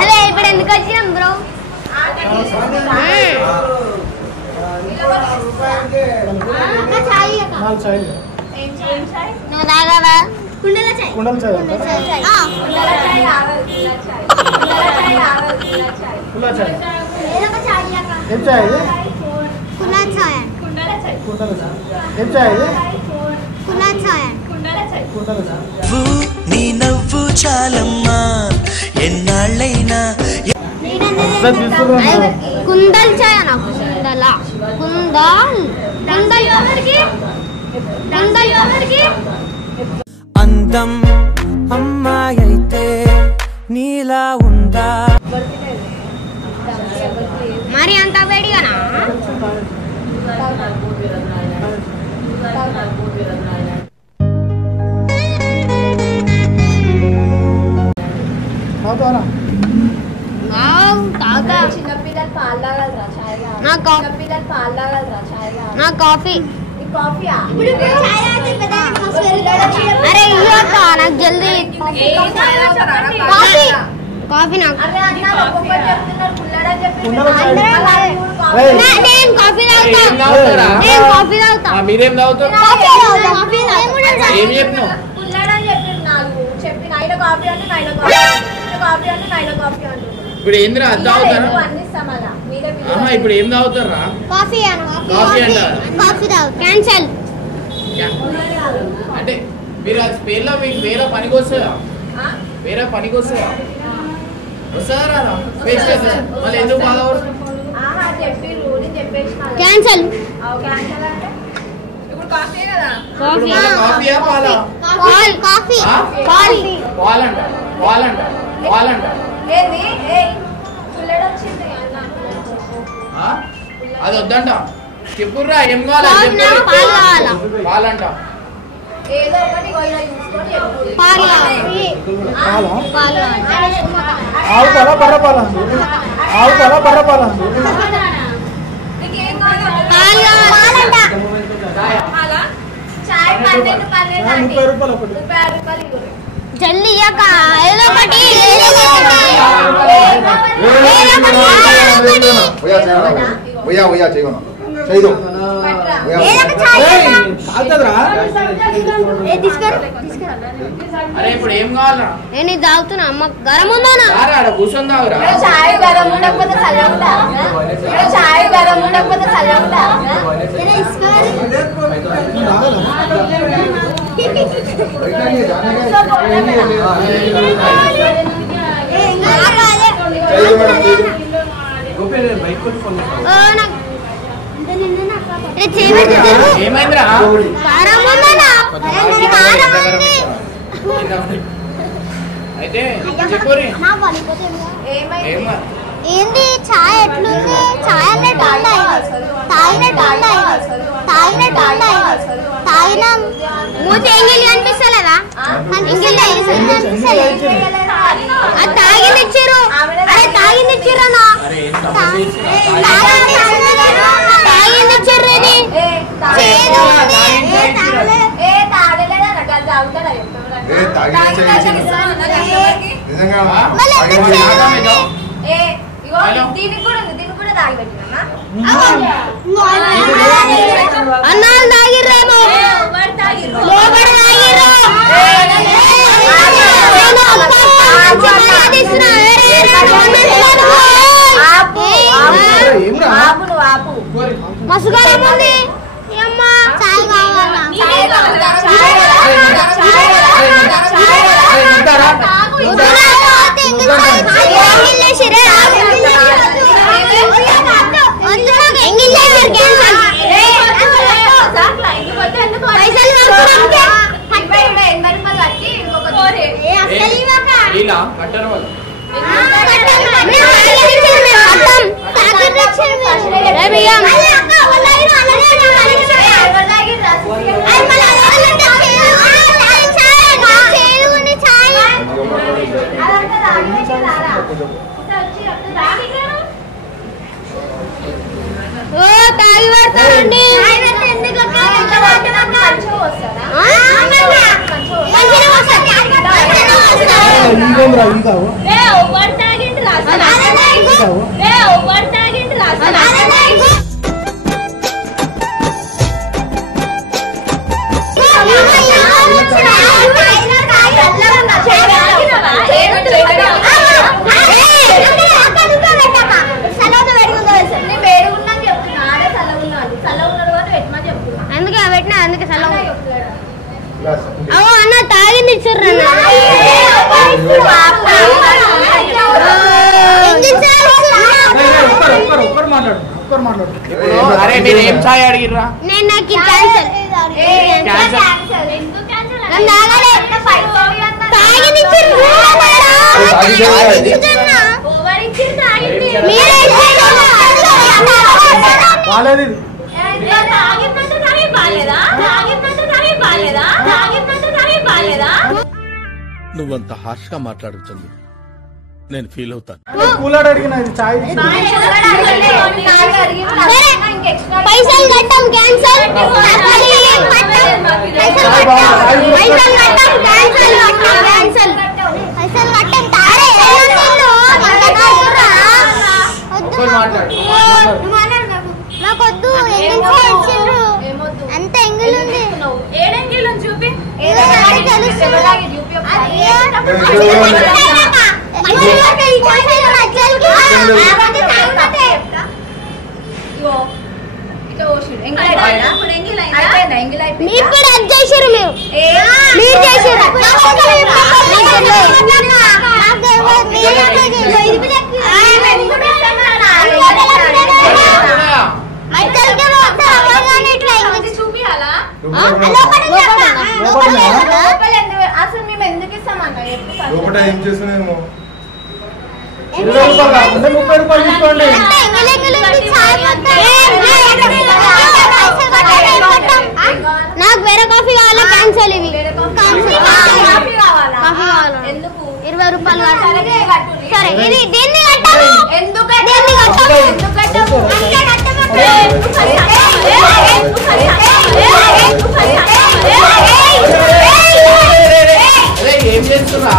అదే ఇప్పుడు ఎందుకు వచ్చినాం బ్రో? నువ్వు తాగవా? కుండల చాయ్. నీ నవ్వు చాలమ్మా ఎన్నాళ్ళైనా. కుందల్ చాయ్ అన్న. కుందల్ అందం అమ్మాయి అయితే నీలా ఉందా? మరి అంత వేడిగానా? చిన్నపిల్లలు పాలు తాగలరా? నా కాఫీ. అరే నాకు జల్దీ కాఫీ. నాకు నేను కాఫీ తాగుతా. మీరేం తాగుతారు? ఇప్పుడు ఏంద్రా అది తాగుతారా? ఇప్పుడు ఏం తాగుతారా? Coffee cancel. అంటే మీరు అది పేర్లో మీకు వేరే పనికి వస్తాయా? వస్తారా? మళ్ళీ ఎందుకు బాధపడుతుంది? క్యాన్సల్. కాఫీయా పాలా? పాలంట. అది వద్దంట. చెప్పుర్రా ఏం కావాలి? పాలంట. జల్దీ ఏదో ఒకటి. అరే ఇప్పుడు ఏం కావాలరా? నేను ఇది తాగుతున్నా. అమ్మ గరం ఉందా? కూర్చొని తాగురా. చాయ్ గరం ఉండకపోతే చల్లగుండా. ఏమైందిరా? అయితే చెప్పుర్రి. ఏంది చాయ్ ఎట్లుంది? చాయ్ అన్నట్టు తాగినా మూతి ఎంగిలి కనిపిస్తలేదా? అది తాగింది ఇచ్చిర్రు. దీనికి కూడా తాగి పెట్టినా అన్నాలు తాగిర్రేమో. మసుగాలం ఉంది. చాయ్ కావాలా? ఇంకా తాగావు అందుకే పెట్టినా అందుకే సలహా అన్న తాగింది ఇచ్చారు అరే మీరు ఏం ఛాయ్ అడిగిర్రా? నేను నాకు క్యాన్సల్ నువ్వంత హార్ష్ గా మాట్లాడుతుంది నేను ఫీల్ అవుతాను. పైసలు కట్టం క్యాన్సల్ పైసలు కట్టం నాకొద్దు అంత ఎంగిల్ ఉంది చూపి మీరు కూడా అది చేసారు మీరు చేసారు అసలు మేము ఎందుకు ఇస్తామన్నా ఏం చేస్తున్నామో 20 రూపాయలు కాకుండా 30 రూపాయలు తీసుకోండి. నాకు వేరే కాఫీ కావాలి క్యాన్సల్ ఇవి కాఫీ కావాలా? ఎందుకు 20 రూపాయలు కావాలి సరే ఇది దీన్ని ఎందుకు ఏం చేస్తున్నా?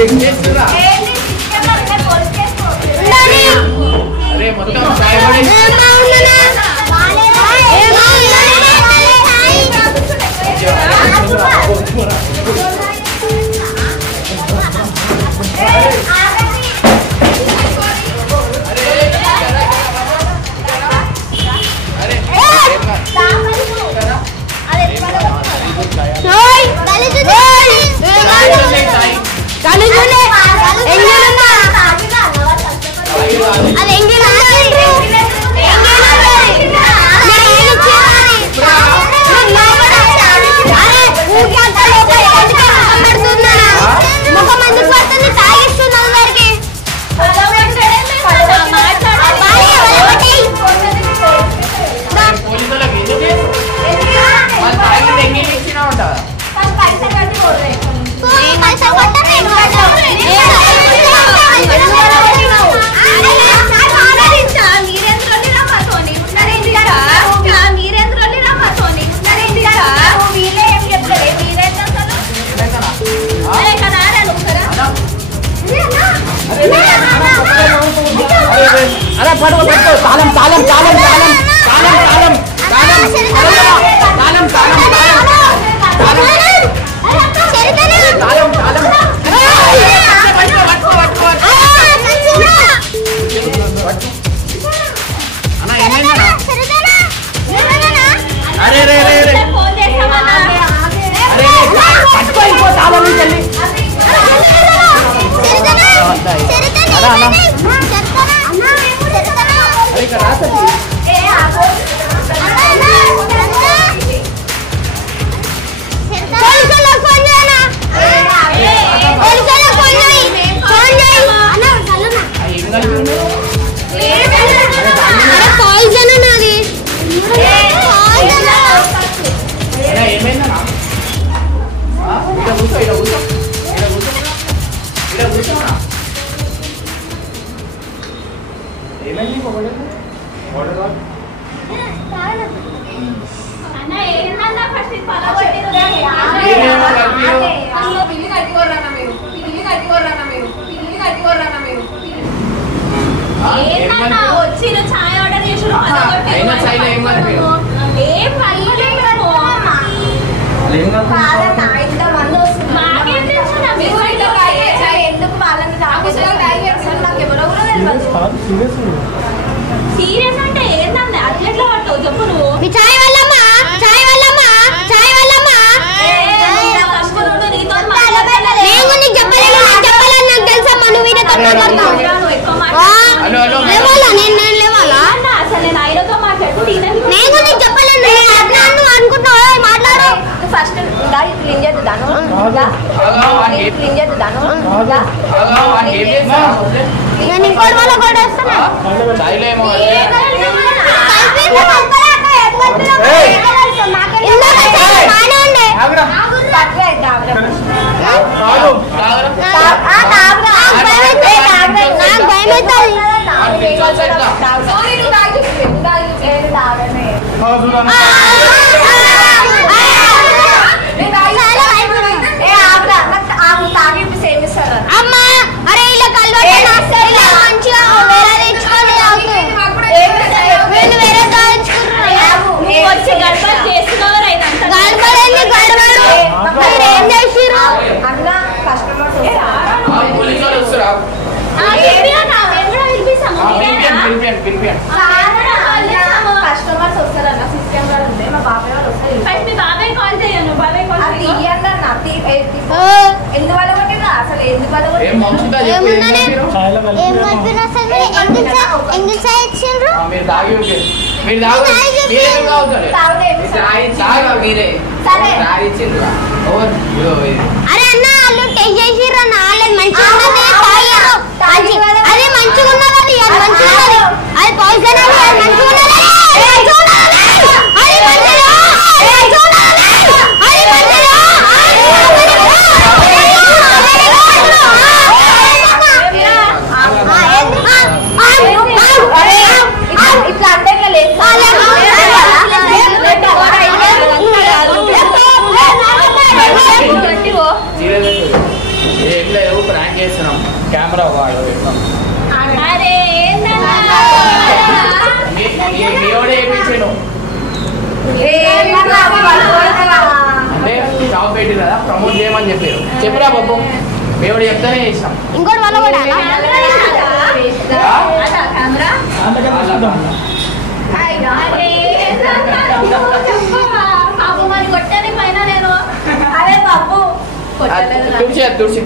ఏం చేస్తున్నా? అరే మొత్తం ఛాయ్ పడేసి అరే పడుకో పడుకో తాళం తాళం తాళం తాళం తాళం తాళం తాళం తాళం తాళం తాళం అన్న ఏమైందన్నా? అరే రే రే రే అరే పట్టుకో ఇంకో తాళం నుంచి అలా అలా ఏంటన్నా వచ్చిన ఛాయ్ ఆర్డర్ చేసిన అయినా ఛాయ్లో ఏం కలిపారు? ఏం కలపలేదు కాదన్నా ఇంతమంది వస్తున్నారు మాకేం తెలుసు ఎందుకు వాళ్ళని నాకు ఎవరో కూడా తెలియదు సీరియస్ అంటే ఏంటంటే అట్లెట్లా పడతావు చెప్పు నువ్వు మీ చాయ్ వల్లమ్మా చాయ్ వల్లమ్మా చాయ్ వల్లమ్మా నేను నీకు చెప్పలేదు నాకు తెలుసమ్మా నువ్వు వీడితో మాట్లాడతావు లేవాలా నేను లేవాలా అసలు నేను ఆయనతో మాట్లాడుతూ నేను నీకు చెప్పలేదు నువ్వు అనుకుంటున్నావు మాట్లాడు ఫస్ట్ క్లీన్ చేద్దాను క్లీన్ చేద్దాను నేను ఇంకోటి వల్ల కూడా వస్తున్నా ఛాయ్లో ఏమో అమ్మా అరే ఇలా కలవట మంచిగా వేరే వచ్చి గడప చేసుకున్నారు ఏం చేసిర్రు అట్లా కస్టమర్స్ పోలీసు వాళ్ళు వస్తారా? కస్టమర్స్ వస్తారన్న సిస్టమ్ కూడా ఉంది మా బాబాయ్ వాళ్ళు వస్తారు మీ బాబాయ్ కాల్ చేయను బాబాయ్ కాల్ ఎందువల్ల కొట్టినా అసలు ఎందువల్ల ఏం మంచిదా చెప్పు, ఏం చెప్పారు? ఏం మధ్యలో అసలు ఎంగిల్ చాయ్ ఇచ్చిండ్రు మీరు తాగి ఉంటే మీరు తాగు మీరేం తాగుతారు మీరే తాగిచ్చిండ్రు అరే అన్న వాళ్ళు టేస్ట్ చేసిర్రు అన్న వాళ్ళది మంచిగా ఉన్నది తాగారు అదే మంచిగా ఉన్నది అది మంచిగా ఉన్నది అది పాయిజన్ అది మంచిగా ఉన్నది ఇట్లా అంటే ఏం లేదు ప్రాంక్ చేస్తున్నాం కెమెరా వాడు అరే మీవాడే వేయించాను అంటే షాప్ పెట్టి కదా ప్రమోట్ చేయమని చెప్పారు చెప్పురా బాబు మేము చెప్తానే చేసినాం ఇంకోటి వల్ల కూడా కెమెరా బాబు మరి కొట్టాను పైన నేను అరే బాబు కొట్టలేదు తుడిచి